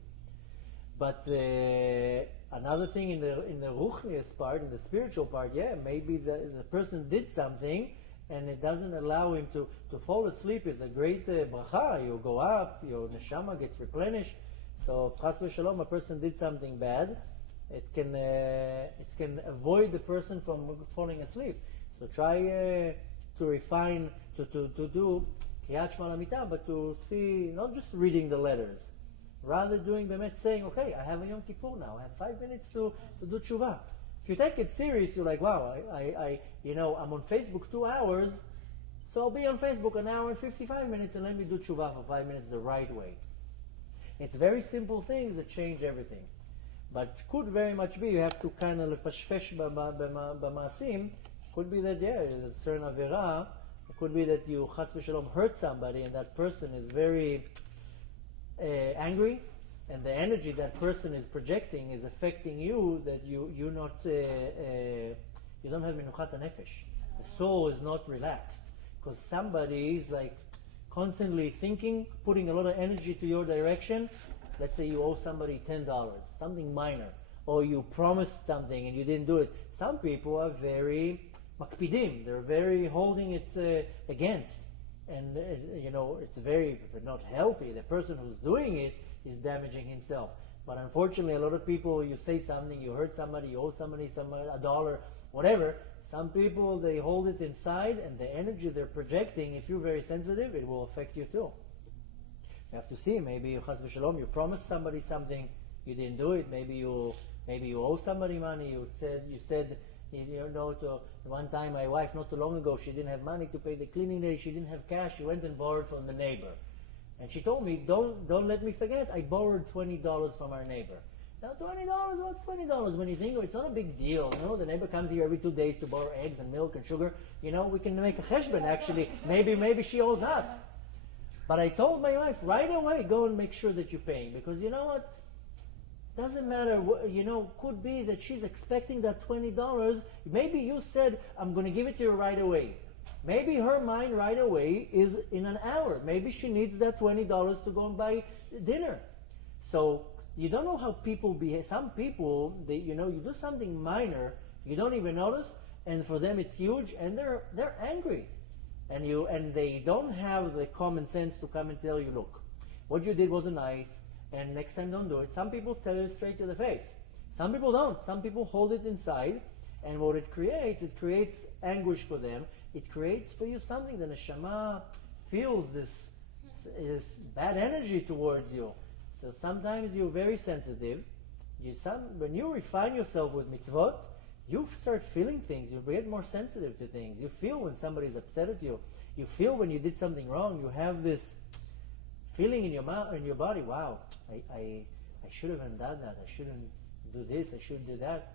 But another thing in the ruchnius part, in the spiritual part, maybe the person did something and it doesn't allow him to fall asleep is a great bracha. You go up, your neshama gets replenished. So if chas v'shalom a person did something bad, it can avoid the person from falling asleep. So try to refine, to do Kriyat Shema Amidah, but to see, not just reading the letters. Rather doing bemet, saying, okay, I have a Yom Kippur now. I have 5 minutes to do tshuva. If you take it serious, you're like, wow, I'm on Facebook 2 hours, so I'll be on Facebook an hour and 55 minutes and let me do tshuva for 5 minutes the right way. It's very simple things that change everything. But could very much be you have to kind of lefashfesh b'maasim. Could be that, there's a certain avera. It could be that you, chas v'shalom, hurt somebody and that person is very angry, and the energy that person is projecting is affecting you, that you don't have menuchat nefesh. The soul is not relaxed because somebody is like constantly thinking, putting a lot of energy to your direction. Let's say you owe somebody $10, something minor, or you promised something and you didn't do it. Some people are very makpidim, they're very holding it against. And it's very not healthy. The person who's doing it is damaging himself. But unfortunately, a lot of people, you say something, you hurt somebody, you owe somebody $1, whatever. Some people, they hold it inside, and the energy they're projecting, if you're very sensitive, it will affect you too. You have to see, maybe chas v'shalom, you promised somebody something, you didn't do it. Maybe you owe somebody money. You said to one time my wife not too long ago, she didn't have money to pay the cleaning lady. She didn't have cash. She went and borrowed from the neighbor, and she told me, don't let me forget. I borrowed $20 from our neighbor. Now $20, what's $20 when you think it's not a big deal? The neighbor comes here every 2 days to borrow eggs and milk and sugar. We can make a cheshbon actually. Maybe she owes us. But I told my wife right away, go and make sure that you're paying, because you know what? Doesn't matter. Could be that she's expecting that $20. Maybe you said, I'm going to give it to you right away. Maybe her mind right away is in an hour. Maybe she needs that $20 to go and buy dinner. So you don't know how people behave. Some people, you do something minor, you don't even notice, and for them it's huge, and they're angry, and they don't have the common sense to come and tell you, look, what you did wasn't nice, and next time don't do it. Some people tell you straight to the face. Some people don't. Some people hold it inside, and what it creates anguish for them. It creates for you something. The neshama feels this bad energy towards you. So sometimes you're very sensitive. When you refine yourself with mitzvot, you start feeling things. You get more sensitive to things. You feel when somebody's upset at you. You feel when you did something wrong. You have this feeling in your body. Wow, I should have done that. I shouldn't do this. I shouldn't do that.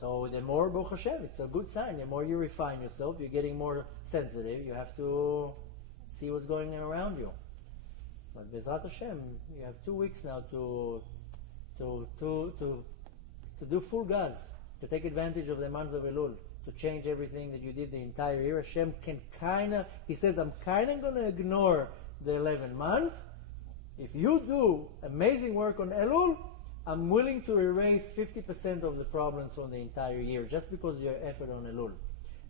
So the more, Baruch Hashem, it's a good sign. The more you refine yourself, you're getting more sensitive. You have to see what's going on around you. But Bezrat Hashem, you have 2 weeks now to do full gas, to take advantage of the month of Elul, to change everything that you did the entire year. Hashem can He says, I'm kind of going to ignore the 11th month. If you do amazing work on Elul, I'm willing to erase 50% of the problems from the entire year, just because of your effort on Elul.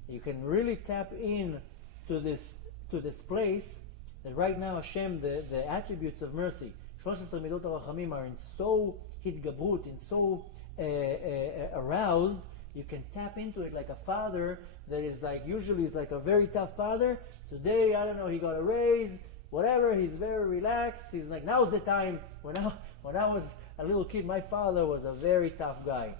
You can really tap in to this place that right now Hashem, the attributes of mercy, 13 midot harachamim, are in so hitgabrut, in so aroused. You can tap into it like a father that is usually is like a very tough father. Today, I don't know, he got a raise, whatever, he's very relaxed. He's like, now's the time. When I was a little kid, my father was a very tough guy.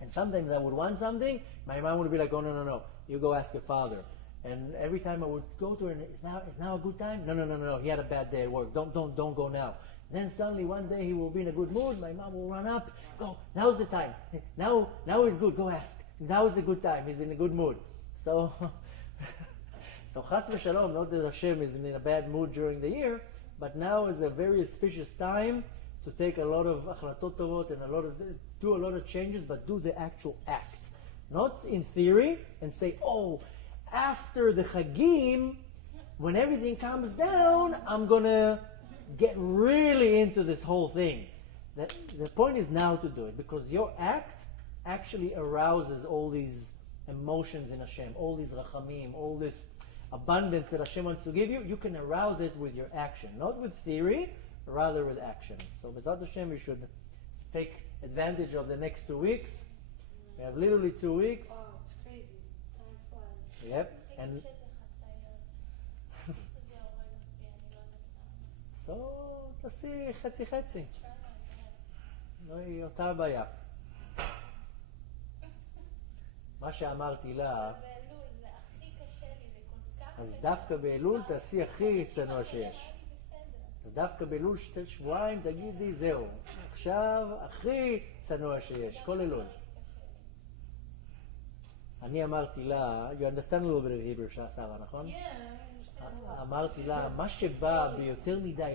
And sometimes I would want something, my mom would be like, oh, no, you go ask your father. And every time I would go to her, and is now a good time? No, he had a bad day at work. Don't go now. Then suddenly one day he will be in a good mood, my mom will run up, go, now's the time. Now he's good, go ask. Now is a good time, he's in a good mood. So chas v'shalom, not that Hashem is in a bad mood during the year, but now is a very auspicious time to take a lot of achlatot tovot and do a lot of changes, but do the actual act. Not in theory and say, after the Chagim, when everything calms down, I'm going to get really into this whole thing. The point is now to do it, because your act actually arouses all these emotions in Hashem, all these rachamim, all this abundance that Hashem wants to give you. You can arouse it with your action, not with theory, rather with action. So B'ezrat Hashem, you should take advantage of the next 2 weeks. We have literally 2 weeks. Oh, it's crazy. Time flies. Yep. And so תעשי חצי. לא היא אותה הבעיה. מה שאמרתי לה, אז דווקא באלול תעשי הכי צנוע שיש. אז דווקא באלול שבועיים תגידי, זהו, עכשיו הכי צנוע שיש, כל אלול. אני אמרתי לה, you understand a little bit of Hebrew, שרה, נכון? אמרתי לה, מה שבא ביותר מדי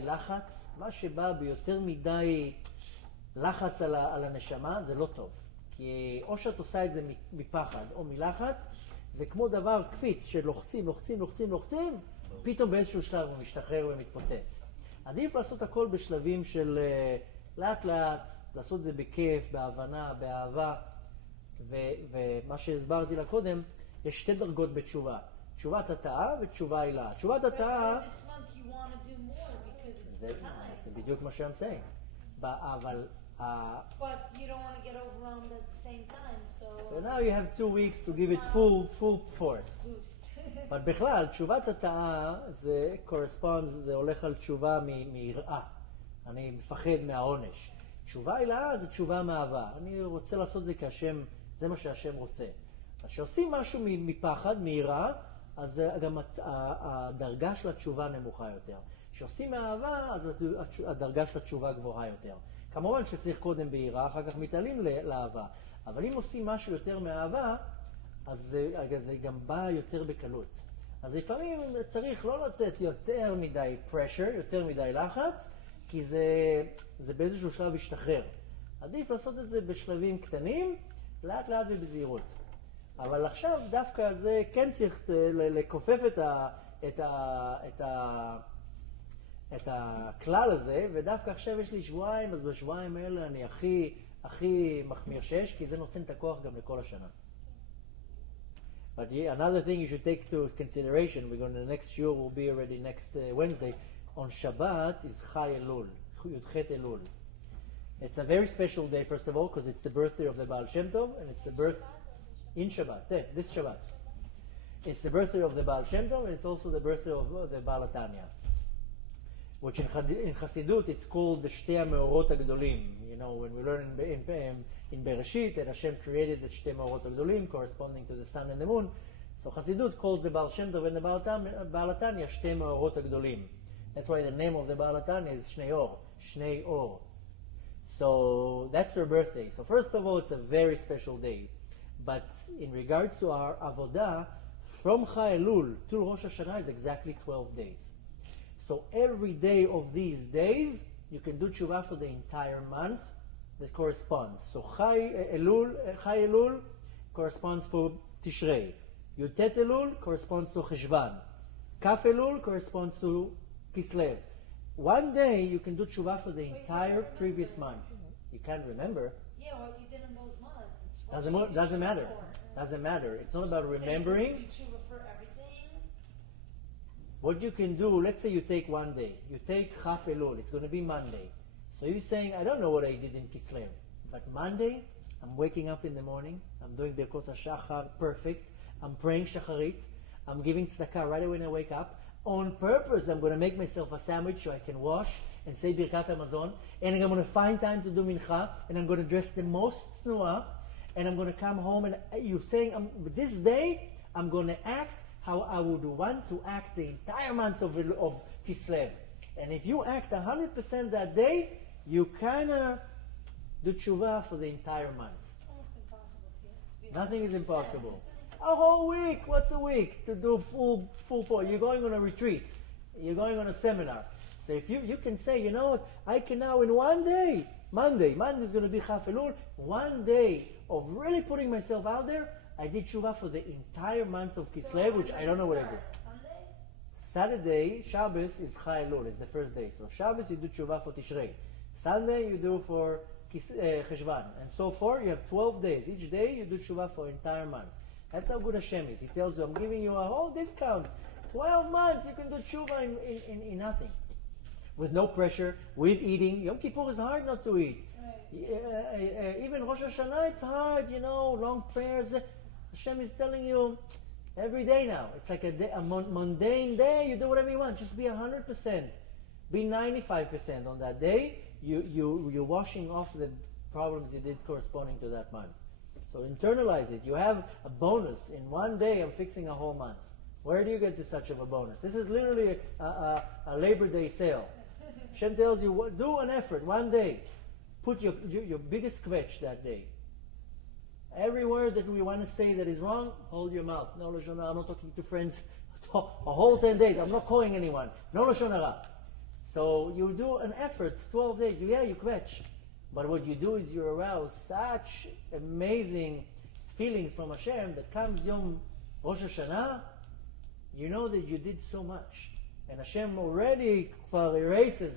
לחץ על הנשמה, זה לא טוב. כי או שאת עושה את זה מפחד או מלחץ, זה כמו דבר קפיץ שלוחצים, פתאום באיזשהו שלב הוא משתחרר ומתפוצץ. עדיף לעשות הכל בשלבים של לאט לאט, לעשות זה בכיף, בהבנה, באהבה. ומה שהסברתי לה קודם, יש 2 דרגות בתשובה. תשובת התאה ותשובה הילה. תשובת התאה... זה בדיוק מה שהם saying. אבל But you don't want to get overwhelmed at the same time, So now you have 2 weeks to give it full force. boost. אבל בכלל, תשובת התאה זה corresponds, זה הולך על תשובה מיראה. אני מפחד מהעונש. תשובה הילאה זה תשובה מאהבה. אני רוצה לעשות זה כהשם, זה מה שהשם רוצה. אז כשעושים משהו מפחד, מיראה, אז גם הדרגה של התשובה נמוכה יותר. כשעושים מאהבה, אז הדרגה של התשובה גבוהה יותר. כמובן שצריך קודם ביראה, אחר כך מתעלים לאהבה. אבל אם עושים משהו יותר מאהבה, אז זה גם בא יותר בקלות. אז לפעמים צריך לא לתת יותר מדי pressure, יותר מדי לחץ, כי זה באיזשהו שלב ישתחרר. עדיף לעשות את זה בשלבים קטנים, לאט לאט ובזהירות. אבל עכשיו דווקא זה כן צריך לכופף את הכלל הזה, ודווקא עכשיו יש לי שבועיים, אז בשבועיים האלה אני הכי מחמיר שיש, כי זה נותן את הכוח גם לכל השנה. But another thing you should take into consideration, we're going to the next shiur will be already next Wednesday. On Shabbat is Chai Elul, Yudchet Elul. It's a very special day, first of all, because it's the birthday of the Baal Shem Tov, and it's the birth in Shabbat, this Shabbat. It's the birthday of the Baal Shem Tov, and it's also the birthday of the Baal Tanya, which in Chassidut it's called the Shtei HaMeorot HaGdolim. You know, when we learn in Bereshit that Hashem created the Shtei HaMeorot HaGdolim corresponding to the sun and the moon. So Chassidut calls the Baal Shem Tov and the Baal Tanya Shtei HaMeorot HaGdolim. That's why the name of the Baal Tanya is Shnei Or. So that's her birthday. So first of all, it's a very special day. But in regards to our Avodah, from Chai Elul to Rosh Hashanah is exactly 12 days. So every day of these days, you can do tshuva for the entire month that corresponds. So Chai Elul corresponds to Tishrei. Yutet Elul corresponds to Cheshvan. Kaf Elul corresponds to Kislev. One day you can do tshuva for the entire previous month. You can't remember. Yeah, what you did in those months. Doesn't matter. Doesn't matter. It's not about remembering. So you do tshuva for everything? What you can do, let's say you take one day. You take Chaf Elul. It's going to be Monday. So you're saying, I don't know what I did in Kislev. But Monday, I'm waking up in the morning. I'm doing Birkot HaShachar perfect. I'm praying Shacharit. I'm giving tzedakah right when I wake up. On purpose, I'm going to make myself a sandwich so I can wash and say Birkat HaMazon. And I'm going to find time to do Mincha. And I'm going to dress the most tznuah. And I'm going to come home and you're saying, this day, I'm going to act how I would want to act the entire month of Kislev. And if you act 100% that day, you kind of do tshuva for the entire month. Almost impossible to be Nothing is impossible. A whole week, what's a week to do full point? You're going on a retreat. You're going on a seminar. So if you can say, you know what, I can now in one day, Monday is going to be Chaf Elul, one day of really putting myself out there, I did tshuva for the entire month of Kislev, which I don't know what I did. Saturday, Shabbos is Chai Elul, it's the first day. So Shabbos you do tshuva for Tishrei. Sunday you do for Cheshvan. And so forth, you have 12 days. Each day you do tshuva for entire month. That's how good Hashem is. He tells you, I'm giving you a whole discount. 12 months you can do tshuva in nothing. With no pressure, with eating. Yom Kippur is hard not to eat. Right. Even Rosh Hashanah, it's hard, long prayers. Hashem is telling you every day now. It's like a mundane day. You do whatever you want. Just be 100%. Be 95% on that day. You're washing off the problems you did corresponding to that month. So internalize it. You have a bonus. In one day, I'm fixing a whole month. Where do you get to such of a bonus? This is literally a Labor Day sale. Hashem tells you, do an effort, one day. Put your biggest kvetch that day. Every word that we want to say that is wrong, hold your mouth. No lashon hara. I'm not talking to friends a whole 10 days. I'm not calling anyone. No lashon hara. So you do an effort, 12 days. You kvetch. But what you do is you arouse such amazing feelings from Hashem that comes Yom Rosh Hashanah, you know that you did so much. And Hashem already erases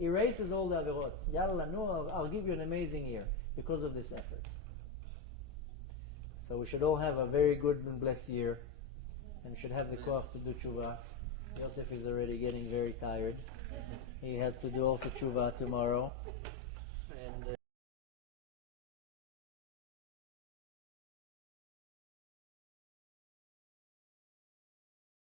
erases all the averot. Yalla, no, I'll give you an amazing year because of this effort. So we should all have a very good and blessed year. And should have the koach to do tshuva. Yosef is already getting very tired. He has to do also tshuva tomorrow.